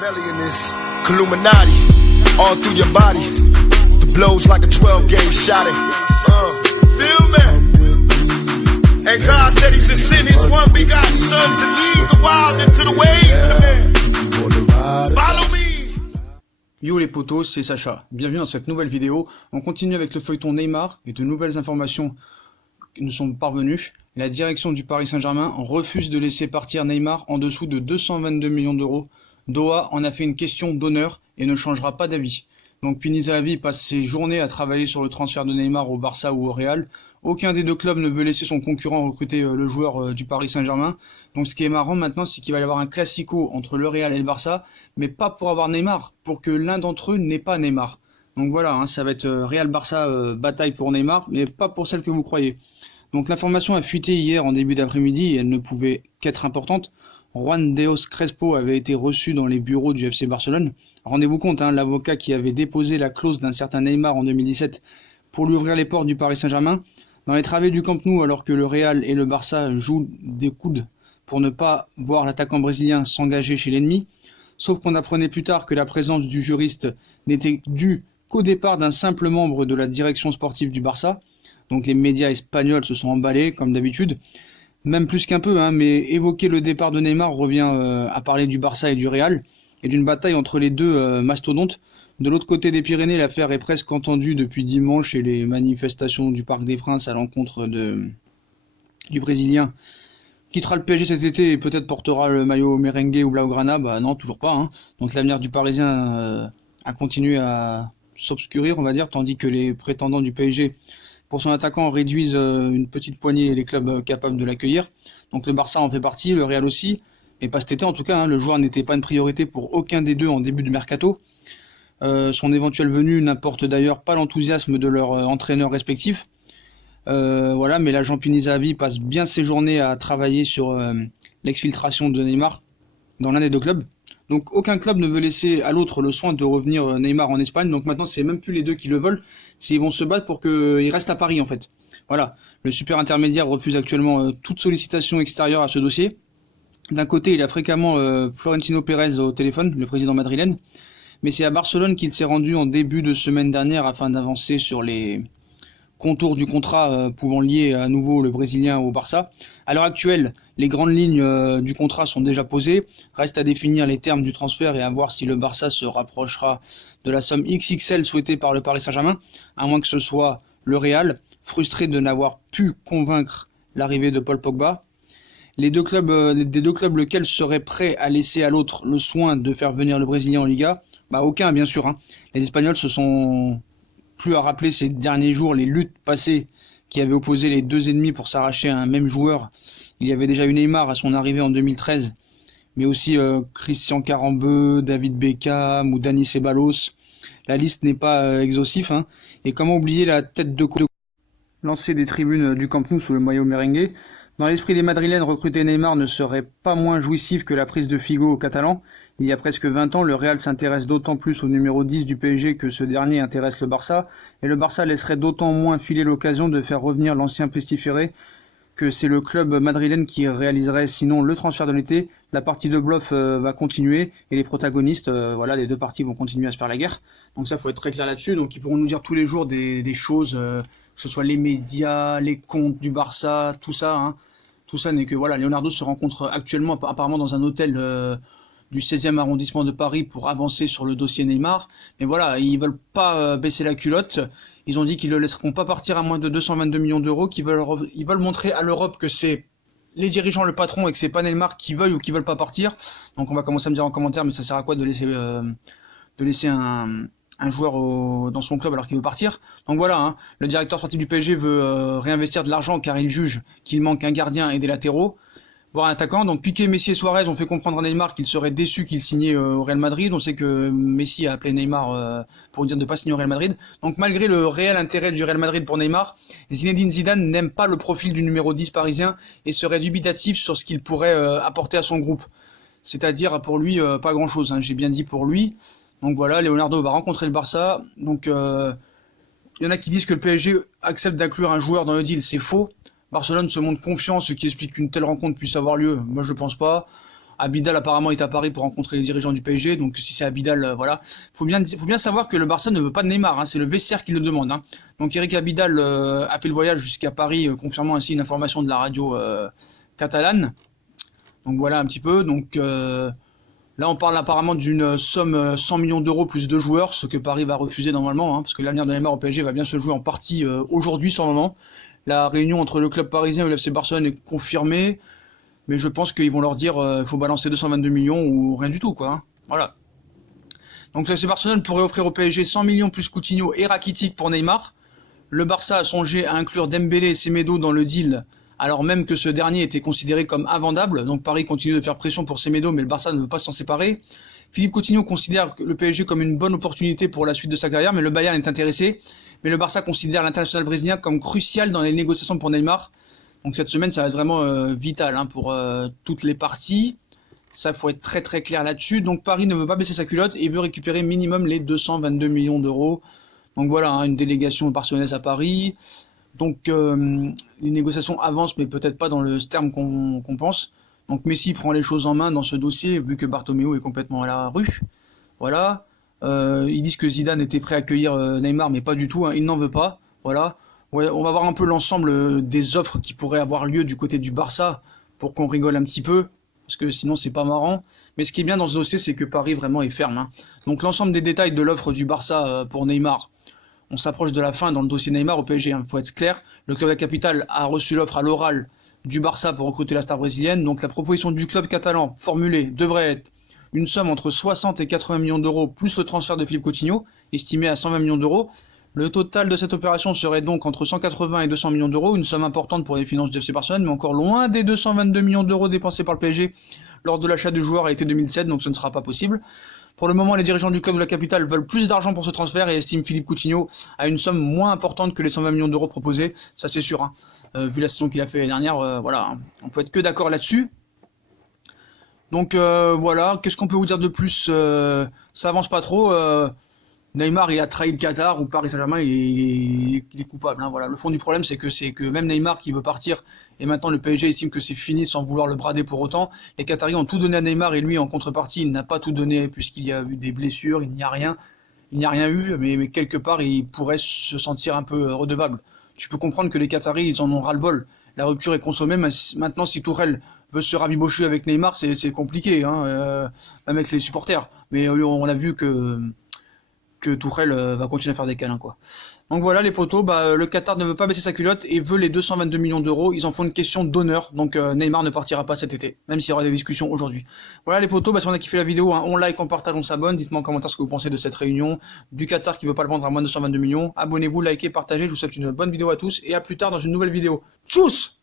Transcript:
Machiavellian is Illuminati, all through your body. The blows like a 12-gauge shot. Feel me? And God said He should send His one begotten Son to lead the wild into the ways of the man. Follow me. Yo les potos, c'est Sacha. Bienvenue dans cette nouvelle vidéo. On continue avec le feuilleton Neymar et de nouvelles informations qui nous sont parvenues. La direction du Paris Saint-Germain refuse de laisser partir Neymar en dessous de 222 millions d'euros. Doha en a fait une question d'honneur et ne changera pas d'avis. Donc Pini Zahavi passe ses journées à travailler sur le transfert de Neymar au Barça ou au Real. Aucun des deux clubs ne veut laisser son concurrent recruter le joueur du Paris Saint-Germain. Donc ce qui est marrant maintenant, c'est qu'il va y avoir un classico entre le Real et le Barça, mais pas pour avoir Neymar, pour que l'un d'entre eux n'ait pas Neymar. Donc voilà, hein, ça va être Real-Barça bataille pour Neymar, mais pas pour celle que vous croyez. Donc l'information a fuité hier en début d'après-midi et elle ne pouvait qu'être importante. Juan Deos Crespo avait été reçu dans les bureaux du FC Barcelone. Rendez-vous compte, hein, l'avocat qui avait déposé la clause d'un certain Neymar en 2017 pour lui ouvrir les portes du Paris Saint-Germain. Dans les travées du Camp Nou, alors que le Real et le Barça jouent des coudes pour ne pas voir l'attaquant brésilien s'engager chez l'ennemi, sauf qu'on apprenait plus tard que la présence du juriste n'était due qu'au départ d'un simple membre de la direction sportive du Barça. Donc les médias espagnols se sont emballés, comme d'habitude, même plus qu'un peu, hein, mais évoquer le départ de Neymar revient à parler du Barça et du Real, et d'une bataille entre les deux mastodontes. De l'autre côté des Pyrénées, l'affaire est presque entendue depuis dimanche et les manifestations du Parc des Princes à l'encontre du Brésilien quittera le PSG cet été et peut-être portera le maillot merengue ou blaugrana. Bah non, toujours pas. Hein. Donc l'avenir du Parisien a continué à s'obscurir, on va dire, tandis que les prétendants du PSG pour son attaquant réduisent une petite poignée les clubs capables de l'accueillir. Donc le Barça en fait partie, le Real aussi, mais pas cet été en tout cas. Hein, le joueur n'était pas une priorité pour aucun des deux en début de mercato. Son éventuelle venue n'apporte d'ailleurs pas l'enthousiasme de leurs entraîneurs respectifs. Voilà, mais l'agent Pini Zahavi passe bien ses journées à travailler sur l'exfiltration de Neymar dans l'un des deux clubs. Donc aucun club ne veut laisser à l'autre le soin de revenir Neymar en Espagne. Donc maintenant c'est même plus les deux qui le veulent, ils vont se battre pour qu'il reste à Paris en fait. Voilà, le super intermédiaire refuse actuellement toute sollicitation extérieure à ce dossier. D'un côté il a fréquemment Florentino Pérez au téléphone, le président madrilène, mais c'est à Barcelone qu'il s'est rendu en début de semaine dernière afin d'avancer sur les contours du contrat pouvant lier à nouveau le Brésilien au Barça. À l'heure actuelle, les grandes lignes du contrat sont déjà posées. Reste à définir les termes du transfert et à voir si le Barça se rapprochera de la somme XXL souhaitée par le Paris Saint-Germain, à moins que ce soit le Real, frustré de n'avoir pu convaincre l'arrivée de Paul Pogba. Des deux clubs, lequel serait prêt à laisser à l'autre le soin de faire venir le Brésilien en Liga? Bah aucun, bien sûr. Hein. Les Espagnols se sont plus à rappeler ces derniers jours les luttes passées qui avaient opposé les deux ennemis pour s'arracher à un même joueur. Il y avait déjà eu Neymar à son arrivée en 2013, mais aussi Christian Carambeu, David Beckham ou Dani Ceballos. La liste n'est pas exhaustive. Hein. Et comment oublier la tête de lancée des tribunes du Camp Nou sous le maillot merengue. Dans l'esprit des Madrilènes, recruter Neymar ne serait pas moins jouissif que la prise de Figo aux Catalans. Il y a presque 20 ans, le Real s'intéresse d'autant plus au numéro 10 du PSG que ce dernier intéresse le Barça, et le Barça laisserait d'autant moins filer l'occasion de faire revenir l'ancien pestiféré que c'est le club madrilène qui réaliserait sinon le transfert de l'été. La partie de bluff va continuer et les protagonistes, voilà, les deux parties vont continuer à se faire la guerre. Donc ça, faut être très clair là-dessus. Donc ils pourront nous dire tous les jours des choses, que ce soit les médias, les comptes du Barça, tout ça. Hein. Tout ça n'est que voilà, Leonardo se rencontre actuellement apparemment dans un hôtel du 16e arrondissement de Paris pour avancer sur le dossier Neymar. Mais voilà, ils veulent pas baisser la culotte. Ils ont dit qu'ils ne le laisseront pas partir à moins de 222 millions d'euros, ils veulent montrer à l'Europe que c'est les dirigeants, le patron, et que c'est pas Neymar qui veuille ou qui veulent pas partir. Donc on va commencer à me dire en commentaire, mais ça sert à quoi de laisser un joueur dans son club alors qu'il veut partir. Donc voilà, hein, le directeur sportif du PSG veut réinvestir de l'argent car il juge qu'il manque un gardien et des latéraux, voire un attaquant. Donc Piqué, Messi et Suarez ont fait comprendre à Neymar qu'il serait déçu qu'il signait au Real Madrid. On sait que Messi a appelé Neymar pour dire de ne pas signer au Real Madrid. Donc malgré le réel intérêt du Real Madrid pour Neymar, Zinedine Zidane n'aime pas le profil du numéro 10 parisien et serait dubitatif sur ce qu'il pourrait apporter à son groupe. C'est-à-dire pour lui pas grand-chose, hein, j'ai bien dit pour lui. Donc voilà, Leonardo va rencontrer le Barça. Donc il y en a qui disent que le PSG accepte d'inclure un joueur dans le deal, c'est faux. Barcelone se montre confiant, ce qui explique qu'une telle rencontre puisse avoir lieu. Moi je pense pas. Abidal apparemment est à Paris pour rencontrer les dirigeants du PSG, donc si c'est Abidal, voilà. Faut bien savoir que le Barça ne veut pas de Neymar, hein, c'est le vestiaire qui le demande. Hein. Donc Eric Abidal a fait le voyage jusqu'à Paris, confirmant ainsi une information de la radio catalane. Donc voilà un petit peu. Donc là on parle apparemment d'une somme 100 millions d'euros plus 2 joueurs, ce que Paris va refuser normalement, hein, parce que l'avenir de Neymar au PSG va bien se jouer en partie aujourd'hui sur le moment. La réunion entre le club parisien et le FC Barcelone est confirmée. Mais je pense qu'ils vont leur dire il faut balancer 222 millions ou rien du tout, quoi. Hein. Voilà. Donc le FC Barcelone pourrait offrir au PSG 100 millions plus Coutinho et Rakitic pour Neymar. Le Barça a songé à inclure Dembélé et Semedo dans le deal, alors même que ce dernier était considéré comme invendable. Donc Paris continue de faire pression pour Semedo, mais le Barça ne veut pas s'en séparer. Philippe Coutinho considère le PSG comme une bonne opportunité pour la suite de sa carrière, mais le Bayern est intéressé. Mais le Barça considère l'international brésilien comme crucial dans les négociations pour Neymar. Donc cette semaine, ça va être vraiment vital hein, pour toutes les parties. Ça, faut être très très clair là-dessus. Donc Paris ne veut pas baisser sa culotte et veut récupérer minimum les 222 millions d'euros. Donc voilà, hein, une délégation barcelonaise à Paris. Donc les négociations avancent, mais peut-être pas dans le terme qu'on pense. Donc Messi prend les choses en main dans ce dossier, vu que Bartomeu est complètement à la rue. Voilà. Ils disent que Zidane était prêt à accueillir Neymar, mais pas du tout. Hein, il n'en veut pas. Voilà. Ouais, on va voir un peu l'ensemble des offres qui pourraient avoir lieu du côté du Barça pour qu'on rigole un petit peu, parce que sinon c'est pas marrant. Mais ce qui est bien dans ce dossier, c'est que Paris vraiment est ferme. Hein. Donc l'ensemble des détails de l'offre du Barça pour Neymar, on s'approche de la fin dans le dossier Neymar au PSG. Hein. Faut être clair, le club de la capitale a reçu l'offre à l'oral du Barça pour recruter la star brésilienne. Donc la proposition du club catalan formulée devrait être une somme entre 60 et 80 millions d'euros plus le transfert de Philippe Coutinho, estimé à 120 millions d'euros. Le total de cette opération serait donc entre 180 et 200 millions d'euros, une somme importante pour les finances du FC Barcelone, mais encore loin des 222 millions d'euros dépensés par le PSG lors de l'achat du joueur à l'été 2007, donc ce ne sera pas possible. Pour le moment, les dirigeants du club de la capitale veulent plus d'argent pour ce transfert et estiment Philippe Coutinho à une somme moins importante que les 120 millions d'euros proposés, ça c'est sûr. Hein. Vu la saison qu'il a fait l'année dernière, voilà, on peut être que d'accord là-dessus. Donc voilà, qu'est-ce qu'on peut vous dire de plus ça avance pas trop. Neymar, il a trahi le Qatar, ou Paris Saint-Germain, il est coupable. Hein, voilà. Le fond du problème, c'est que même Neymar qui veut partir, et maintenant le PSG estime que c'est fini sans vouloir le brader pour autant. Les Qataris ont tout donné à Neymar, et lui, en contrepartie, il n'a pas tout donné, puisqu'il y a eu des blessures, il n'y a rien eu, mais quelque part, il pourrait se sentir un peu redevable. Tu peux comprendre que les Qataris, ils en ont ras-le-bol. La rupture est consommée, mais maintenant, si Tourelle veut se rabibocher avec Neymar, c'est compliqué, hein, même avec les supporters. Mais on a vu que Tourelle va continuer à faire des câlins, quoi. Donc voilà les potos, le Qatar ne veut pas baisser sa culotte et veut les 222 millions d'euros. Ils en font une question d'honneur, donc Neymar ne partira pas cet été, même s'il y aura des discussions aujourd'hui. Voilà les potos, si on a kiffé la vidéo, hein, on like, on partage, on s'abonne. Dites-moi en commentaire ce que vous pensez de cette réunion du Qatar qui veut pas le vendre à moins de 222 millions. Abonnez-vous, likez, partagez. Je vous souhaite une bonne vidéo à tous et à plus tard dans une nouvelle vidéo. Tchuss!